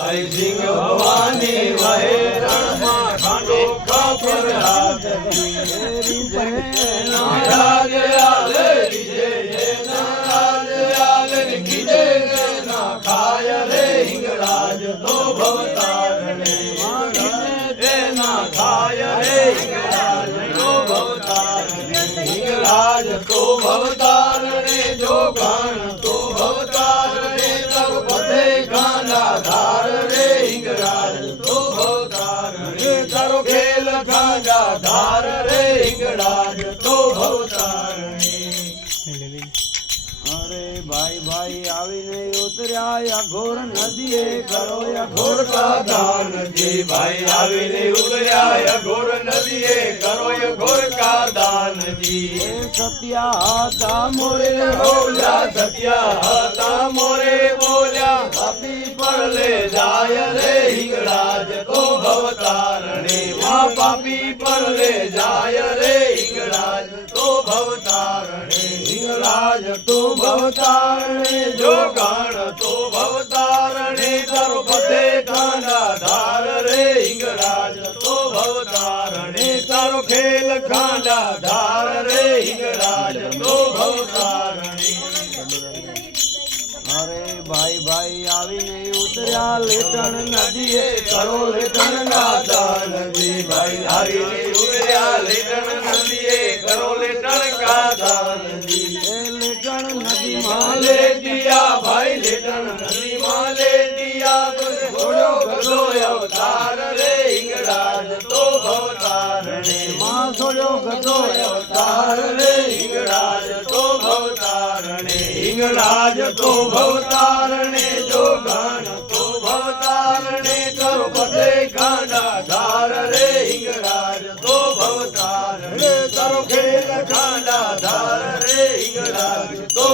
ભાઈ સિંહ ભવાની વહે રણમાં ખાંડો ખાપર હાથ નારાજ આલે રીજે નારાજ આલે કીજે ના ખાય રે હિંગળાજ તો ભવતારણે ના ખાય રે હિંગળાજ તો ભવતારણે હિંગળાજ તો ભવતારણે જો ગાણ તો ભવતારણે તર પથે ગાંડા ધાર રે હિંગળાજ તો ભવતારણે તારો ખેલ ગાંડા ધાર રે હિંગળાજ તો ભવતારણે અરે ભાઈ ભાઈ આવીને ઉતર્યા અઘોર નદીએ કરો અઘોર કા દાન દાનજી ભાઈ આવીને ઉતર્યા અઘોર નદીએ કરો અઘોર કા દાનજી સત્યા હતા મોરે બોલ્યા સત્યા હતા મોરે બોલ્યા પાપી પડલે જાય રે હિંગળાજ તો ભવતારણે માં પાપી પડલે જાય રે હિંગળાજ તો ભવતારણે હિંગળાજ તો ભવતારણે જો ગાણ તો ભવતારણે તારો પથે કાંડા ધાર રે હિંગળાજ તો ભવતારણે તારો ખેલ કાંડા ધાર રે હિંગળાજ તો ભવતારણે અરે ભાઈ ભાઈ આવીને ઉતર્યા લેટણ નદીએ કરો લેટણ ના દાન દાનજી ભાઈ આવીને ઉતર્યા લેટણ નદીએ કરો લેટણ કા દાનજી એ લેટણ નદી માલે દિયા ભાઈ લેટણ નદી માલે દિયા ઘોડો ગધો અવતાર રે હિંગળાજ તો ભવતારણે માં છોડ્યો ગધો અવતાર રે હિંગળાજ તો ભવતારણે હિંગળાજ તો ભવતારણે જો ગાણ તો ભવતારણે કરો પથે ગાંડા ધાર રે હિંગળાજ તો ભવતારણે કરો ખેલ ગાંડા ધાર રે હિંગળાજ તો